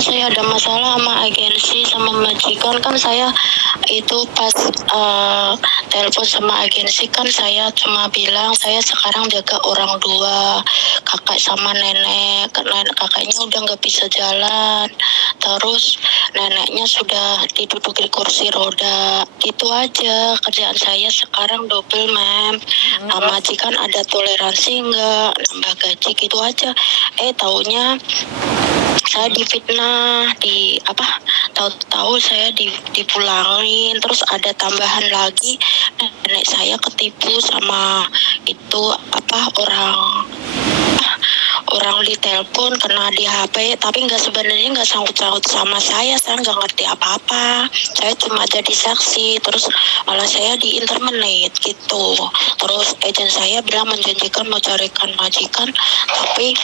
saya ada masalah sama agensi sama majikan. Kan saya itu pas telepon sama agensi kan saya cuma bilang saya sekarang jaga orang dua, kakak sama nenek. Kakaknya udah nggak bisa jalan, terus neneknya sudah diduduk di kursi roda. Gitu aja kerjaan saya sekarang double, mem. Majikan ada toleransi nggak, nambah gaji gitu aja. Taunya saya difitnah, tahu-tahu saya dipulangin, terus ada tambahan lagi nenek saya ketipu sama itu orang di telepon, kena di HP, tapi sebenarnya nggak sangkut-sangkut sama saya nggak ngerti apa-apa, saya cuma jadi saksi, terus malah saya di intermenate gitu. Terus agent saya bilang menjanjikan mau carikan majikan, tapi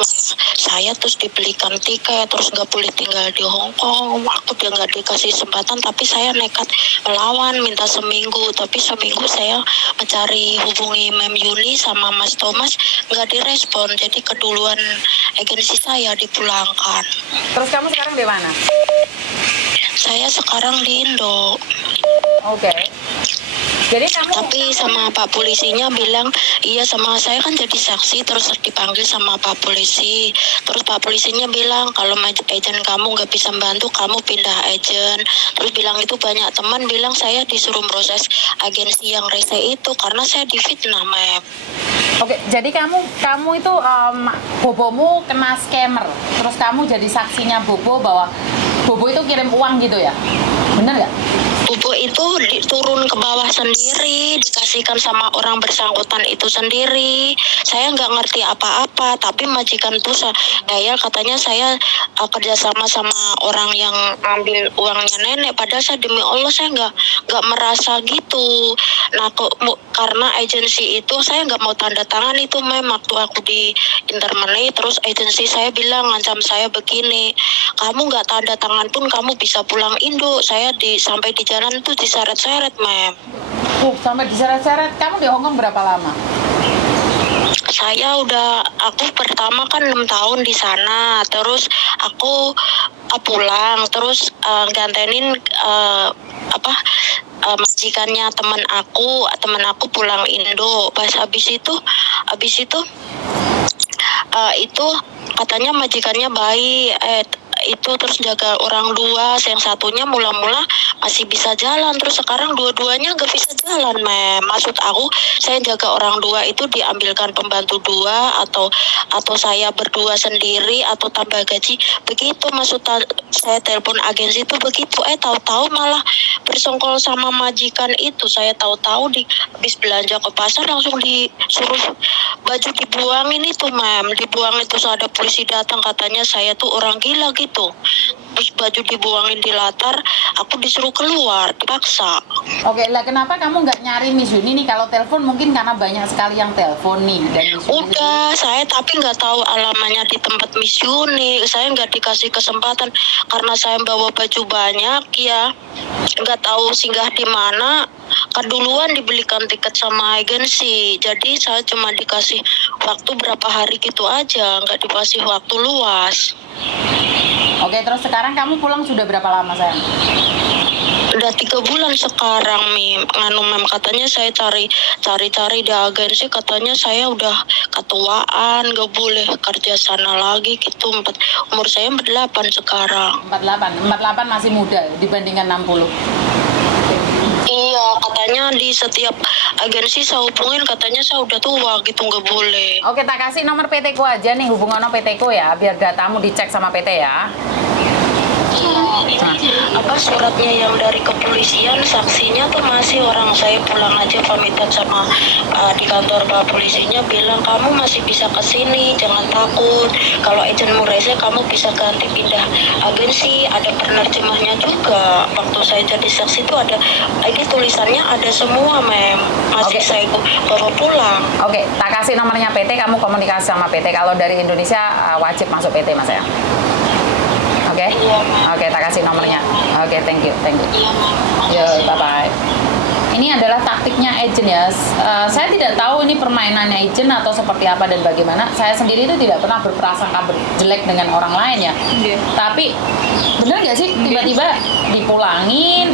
saya terus dibelikan tiket, terus nggak boleh tinggal di Hong Kong. Aku dia nggak dikasih kesempatan, tapi saya nekat melawan, minta seminggu, tapi seminggu saya mencari hubungi Mem Yuni sama Mas Thomas, nggak direspon, jadi keduluan agensi saya dipulangkan. Terus kamu sekarang di mana? Saya sekarang di Indo. Oke. Jadi tapi sama Pak polisinya bilang iya, sama saya kan jadi saksi, terus dipanggil sama Pak polisi, terus Pak polisinya bilang kalau agent kamu nggak bisa bantu kamu pindah agent. Terus bilang itu banyak teman bilang saya disuruh proses agensi yang rese itu karena saya difitnah, Mem. Oke, jadi kamu itu bobomu kena scammer, terus kamu jadi saksinya Bobo bahwa Bobo itu kirim uang gitu ya, bener nggak? Bobo itu turun ke bawah sendiri, dikasihkan sama orang bersangkutan itu sendiri. Saya nggak ngerti apa-apa, tapi majikan tuh saya katanya saya kerjasama sama orang yang ambil uangnya nenek, padahal saya demi Allah saya nggak merasa gitu. Nah karena agensi itu saya nggak mau tanda tangan itu, memang waktu aku di intermenate, terus agensi saya bilang ngancam saya begini, kamu nggak tanda tangan pun kamu bisa pulang Indo. Saya sampai di jalan tuh diseret-seret, Mem. Sampai diseret-seret. Kamu di Hongkong berapa lama? Aku pertama kan 6 tahun di sana, terus aku pulang, terus gantenin majikannya teman aku pulang Indo. Pas habis itu itu katanya majikannya baik, itu terus jaga orang dua, yang satunya mula-mula masih bisa jalan, terus sekarang dua-duanya gak bisa jalan, Mem. Maksud aku saya jaga orang dua itu diambilkan pembantu dua atau saya berdua sendiri atau tambah gaji begitu, maksud saya telepon agensi itu begitu. Tahu-tahu malah bersengkol sama majikan itu. Saya tahu-tahu habis belanja ke pasar langsung disuruh baju dibuangin itu, Mem. Dibuang itu, ada polisi datang katanya saya tuh orang gila gitu. Terus baju dibuangin di latar, aku disuruh keluar, dipaksa. Oke, lah kenapa kamu nggak nyari Miss Yuni nih? Kalau telepon mungkin karena banyak sekali yang telepon nih. Dan udah, saya tapi nggak tahu alamatnya di tempat Miss Yuni. Saya nggak dikasih kesempatan karena saya bawa baju banyak ya. Nggak tahu singgah di mana. Keduluan dibelikan tiket sama agensi. Jadi saya cuma dikasih waktu berapa hari gitu aja, nggak dikasih waktu luas. Oke, terus sekarang kamu pulang sudah berapa lama, sayang? Udah 3 bulan sekarang, Mem. Mem, katanya saya cari di agensi, katanya saya udah ketuaan, gak boleh kerja sana lagi gitu. Umur saya 48 sekarang. 48 masih muda dibandingkan 60. Iya, katanya di setiap agensi saya hubungin katanya saya udah tua gitu, nggak boleh. Oke, tak kasih nomor PT ku aja nih, hubungan sama PT ku ya, biar datamu dicek sama PT ya. Suratnya yang dari kepolisian, saksinya tuh masih orang saya pulang aja pamitan sama di kantor Pak polisinya, bilang kamu masih bisa kesini, jangan takut. Kalau agentmu rese kamu bisa ganti pindah agensi, ada penerjemahnya juga. Waktu saya jadi saksi itu ada, ini tulisannya ada semua, Mem. Masih saya bawa pulang. Oke, tak kasih nomornya PT, kamu komunikasi sama PT. Kalau dari Indonesia wajib masuk PT, Mas ya. Oke, iya, oke, tak kasih nomornya. Oke, thank you. Iya, Mem. Yo, bye bye. Ini adalah taktiknya agent ya. Saya tidak tahu ini permainannya agent atau seperti apa dan bagaimana. Saya sendiri itu tidak pernah berprasangka jelek dengan orang lain ya. Iya. Tapi benar nggak sih tiba-tiba dipulangin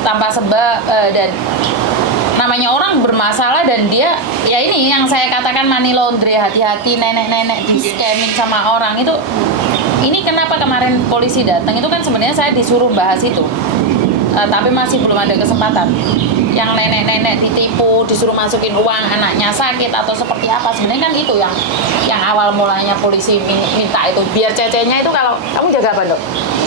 tanpa sebab dan namanya orang bermasalah dan dia ya ini yang saya katakan money laundry, hati-hati nenek-nenek di scamming sama orang itu. Ini kenapa kemarin polisi datang itu kan sebenarnya saya disuruh bahas itu. Tapi masih belum ada kesempatan. Yang nenek-nenek ditipu, disuruh masukin uang, anaknya sakit atau seperti apa. Sebenarnya kan itu yang awal mulanya polisi minta itu. Biar cecenya itu kalau kamu jaga apa, Dok?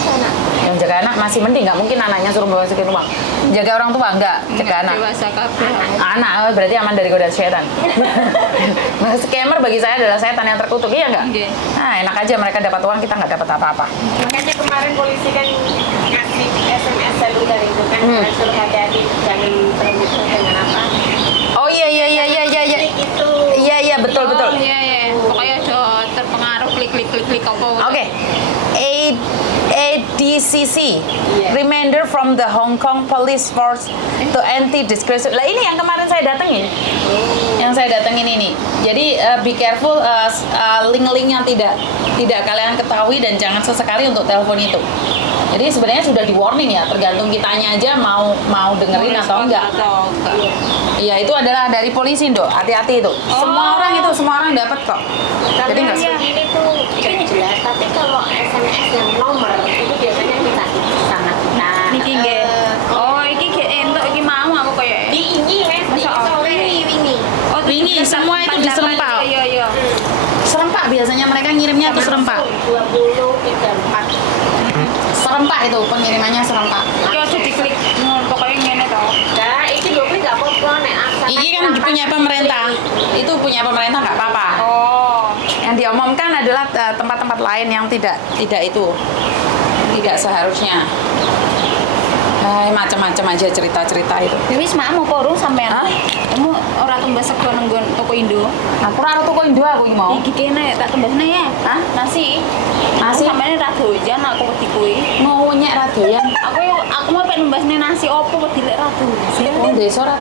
Anak. Yang jaga anak masih mending, nggak mungkin anaknya suruh masukin uang. Jaga orang tua enggak, jaga anak. Dewasa kabeh. Anak berarti aman dari godaan setan. Nah, scammer bagi saya adalah setan yang terkutuk, iya nggak? Iya. Nah, enak aja mereka dapat uang, kita nggak dapat apa-apa. Makanya kemarin polisi kan ngasih SMS seluler itu kan suruh hati-hati jangan terbuka dengan apa. Oh iya. Itu Iya betul. Oh iya iya. Pokoknya ada terpengaruh klik apa. Oke. ADCC, Iya. Reminder from the Hong Kong Police Force to Anti-Discrimination. Lah ini yang kemarin saya datengin. Yang saya datengin ini. Jadi be careful link-link yang tidak kalian ketahui dan jangan sesekali untuk telepon itu. Jadi sebenarnya sudah di warning ya, tergantung kitanya aja mau dengerin atau enggak. Iya itu adalah dari polisi, Dok. Hati-hati itu. Semua orang dapat kok. kalau Jadi yang nggak ini tuh jelas, tapi kalau SMS yang nomor itu biasanya kita sama kita. Niki nggih. Oh, iki gek entuk iki mau aku koyo. Di ini wes di Masa apa? sore ini. Oh, Wingi, semua itu diserempal. Iya. serempak biasanya mereka ngirimnya tuh serempak. 20 34. Serempak itu pengirimannya serempak. Iki aja diklik pokoknya ngene to. Nah, iki lho kuwi gak apa-apa nek aksa. Ini kan punya pemerintah. Itu punya pemerintah nggak apa-apa. Oh. Yang diomongkan adalah tempat-tempat lain yang tidak itu tidak seharusnya. Macam-macam aja cerita-cerita itu. Wis mak mau porong sampean. Hah? Kamu ora tumbas sego nang nggon toko Indo. Aku ora toko Indo aku iki mau. Iki kene tak tumbasne ya. Hah? Nasi. Nasi? Sampeyan ra doyan aku wedi kuwi. Mau nyek radoyan. Aku mau pengen numbasne nasi opo wedi lek ra doyan. Oh, desa ora